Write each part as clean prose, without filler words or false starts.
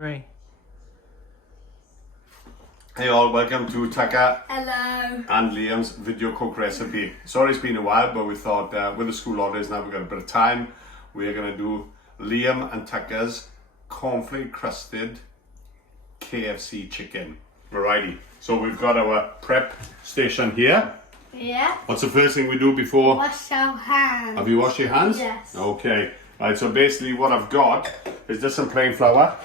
Three. Hey all, welcome to Taka Hello. and Liam's video cook recipe. Sorry it's been a while, but we thought with the school holidays now we've got a bit of time. We're going to do Liam and Taka's cornflake crusted KFC chicken. Alrighty, so we've got our prep station here. Yeah. What's the first thing we do before? Wash our hands. Have you washed your hands? Yes. Okay. Right, so basically what I've got is just some plain flour.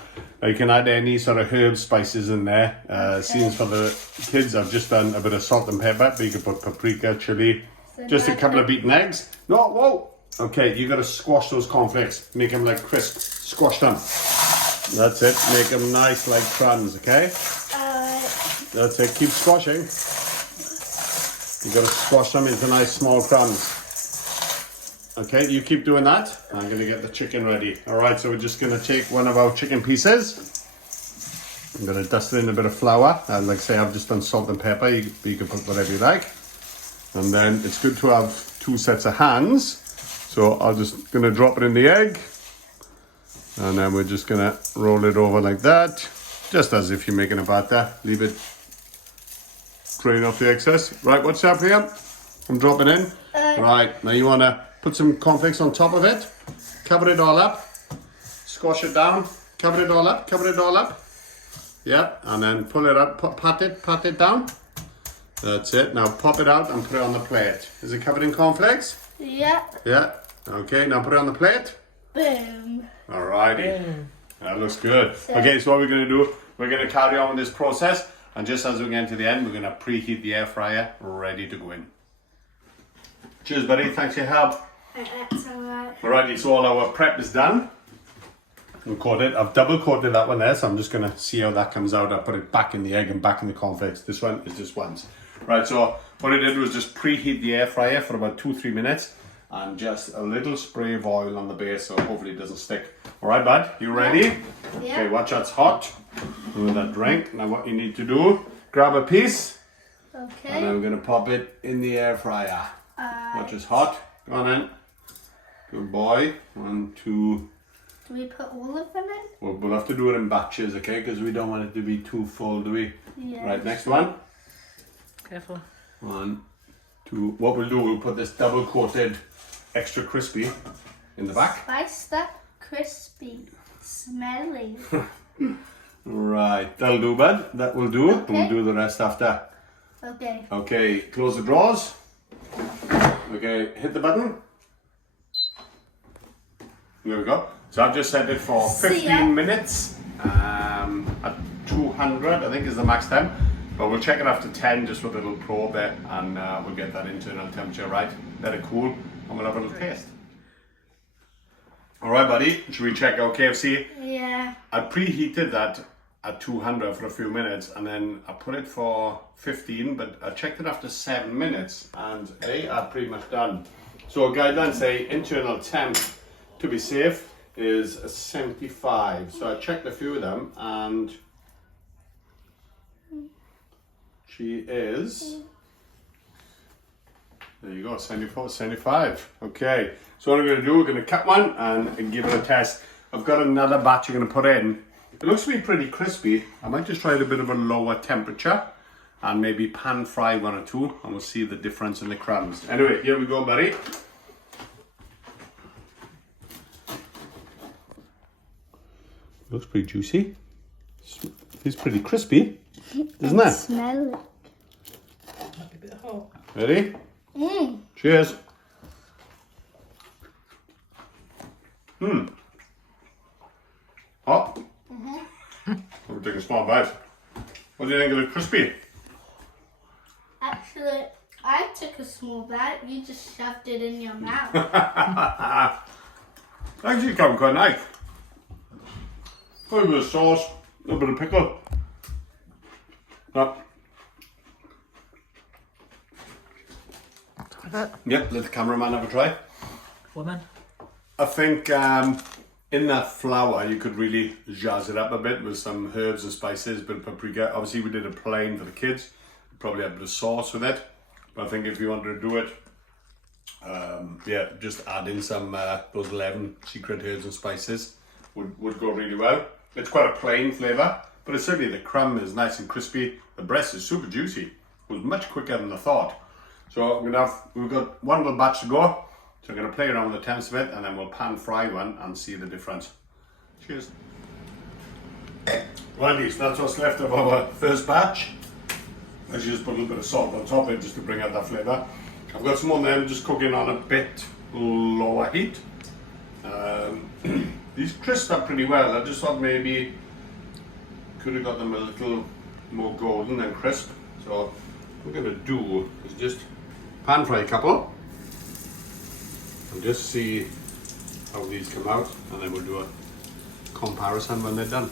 You can add any sort of herb spices in there. Seems for the kids I've just done a bit of salt and pepper, but you can put paprika, chili, just a couple of beaten eggs. No, whoa! Okay, you got to squash those cornflakes. Make them like crisp. Squash them. That's it. Make them nice like crumbs, okay? That's it. Keep squashing. You got to squash them into nice small crumbs. Okay, you keep doing that. I'm going to get the chicken ready. All right, so we're just going to take one of our chicken pieces. I'm going to dust it in a bit of flour. And like I say, I've just done salt and pepper. You can put whatever you like. And then it's good to have two sets of hands. So I'm just going to drop it in the egg. And then we're just going to roll it over like that. Just as if you're making a batter. Leave it drain off the excess. Right, what's up here? I'm dropping in. Right, now you want to put some cornflakes on top of it. Cover it all up. Squash it down. Cover it all up. Cover it all up. Yep, and then pull it up. Pat it down. That's it. Now pop it out and put it on the plate. Is it covered in cornflakes? Yep. Yeah. Okay, now put it on the plate. Boom. Alrighty. That looks good. Okay, so what we're going to do, we're going to carry on with this process. And just as we get to the end, we're going to preheat the air fryer, ready to go in. Cheers, buddy. Thanks for your help. That's alright. Alrighty, so all our prep is done. I've double coated that one there, so I'm just going to see how that comes out. I put it back in the egg and back in the cornflakes. This one is just once. Right, so what I did was just preheat the air fryer for about 2-3 minutes and just a little spray of oil on the base so hopefully it doesn't stick. Alright, bud, you ready? Yeah. Okay, watch that's hot. With that drink. Now what you need to do, grab a piece Okay. and I'm going to pop it in the air fryer. Watch it's hot. Go on in. Good boy. 1, 2. Do we put all of them in? We'll have to do it in batches, okay? Because we don't want it to be too full, do we? Yeah. Right, next one. Careful. 1, 2. What we'll do, we'll put this double coated extra crispy in the back. Spiced up, crispy, smelly. Right, that'll do, bud. That will do. Okay. We'll do the rest after. Okay. Okay, close the drawers. Okay, hit the button. There we go. So I've just set it for 15 minutes at 200, I think is the max time. But we'll check it after 10 just with a little probe there and we'll get that internal temperature right. Let it cool and we'll have a little taste. Alright buddy, should we check our KFC? Yeah. I preheated that at 200 for a few minutes and then I put it for 15, but I checked it after 7 minutes and I'm pretty much done. So guidelines say internal temp to be safe is a 75. So I checked a few of them and she is, there you go, 74, 75. Okay, so what I'm going to do, we're going to cut one and give it a test. I've got another batch I'm going to put in. It looks to be pretty crispy. I might just try it a bit of a lower temperature and maybe pan fry 1 or 2 and we'll see the difference in the crumbs. Anyway, here we go, buddy. Looks pretty juicy. It's pretty crispy, isn't it? Smell it. Might be a bit hot. Ready? Mmm. Cheers. Hot? We'll take a small bite. What do you think of the crispy? Actually, I took a small bite. You just shoved it in your mouth. Actually, come quite nice. Got a bit of sauce, a little bit of pickle. Yep, let the cameraman have a try. Woman. I think in that flour you could really jazz it up a bit with some herbs and spices, a bit of paprika. Obviously we did a plain for the kids. Probably have a bit of sauce with it. But I think if you wanted to do it, yeah, just add in some those 11 secret herbs and spices would go really well. It's quite a plain flavour, but it's certainly the crumb is nice and crispy. The breast is super juicy. It was much quicker than I thought. So we've got one little batch to go. So I'm going to play around with the temps a bit and then we'll pan fry one and see the difference. Cheers. Righty, so that's what's left of our first batch. I just put a little bit of salt on top of it just to bring out that flavour. I've got some on them just cooking on a bit lower heat. These crisped up pretty well. I just thought maybe could have got them a little more golden and crisp. So what we're going to do is just pan fry a couple and just see how these come out, and then we'll do a comparison when they're done.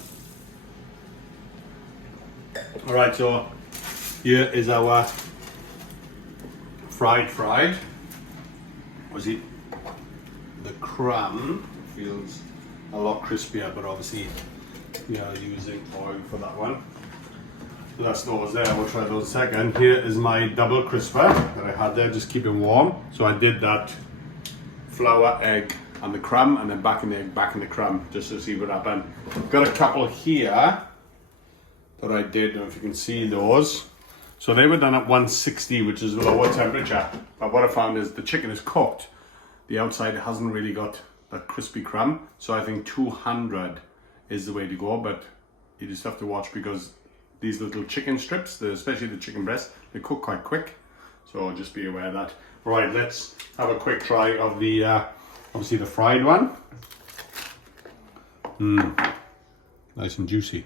Alright, so here is our fried. Obviously the crumb feels a lot crispier, but obviously we are using oil for that one. So that's those there, we'll try those second. Here is my double crisper that I had there, just keep it warm. So I did that flour, egg and the crumb, and then back in the egg, back in the crumb, just to see what happened. Got a couple here that I did, I don't know if you can see those. So they were done at 160, which is a lower temperature. But what I found is the chicken is cooked. The outside hasn't really got that crispy crumb. So I think 200 is the way to go, but you just have to watch because these little chicken strips, especially the chicken breast, they cook quite quick. So just be aware of that. Right, let's have a quick try of the, obviously the fried one. Nice and juicy.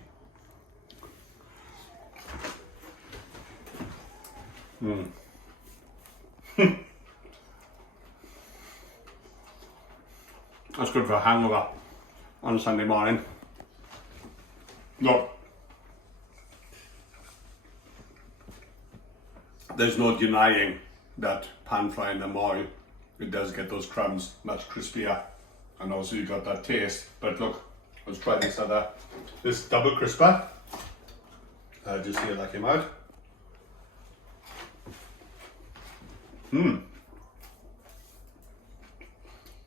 That's good for a hangover on a Sunday morning. Look, there's no denying that pan frying them oil, it does get those crumbs much crispier, and also you got that taste. But look, let's try this double crisper. Just see how that came out.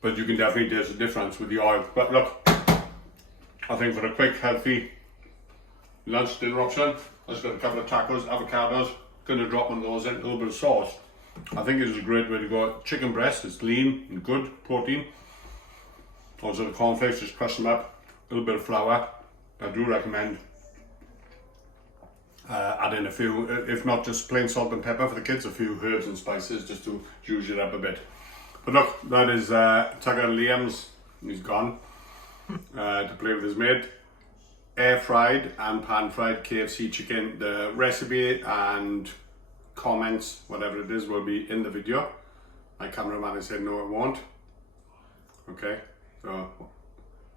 But you can definitely taste the difference with the oil. But look, I think for a quick, healthy lunch dinner option, I just got a couple of tacos, avocados, gonna drop one of those in, a little bit of sauce. I think it is a great way to go. Chicken breast is lean and good, protein. Also the cornflakes, just crush them up, a little bit of flour. I do recommend add in a few, if not just plain salt and pepper for the kids, a few herbs and spices just to juice it up a bit. But look, that is Tucker and Liam's, he's gone to play with his mate. Air fried and pan fried KFC chicken. The recipe and comments, whatever it is, will be in the video. My cameraman has said no, it won't. Okay, so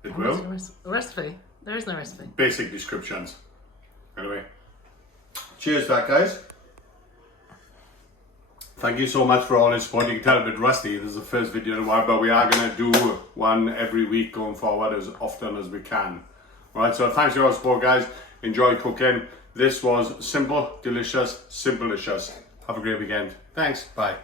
it will. Recipe? There is no recipe. Basic descriptions. Anyway, cheers to that, guys. Thank you so much for all your support. You can tell a bit rusty. This is the first video in a while, but we are going to do one every week going forward as often as we can. Alright, so thanks for your support, guys. Enjoy cooking. This was simple, delicious, simple-licious. Have a great weekend. Thanks. Bye.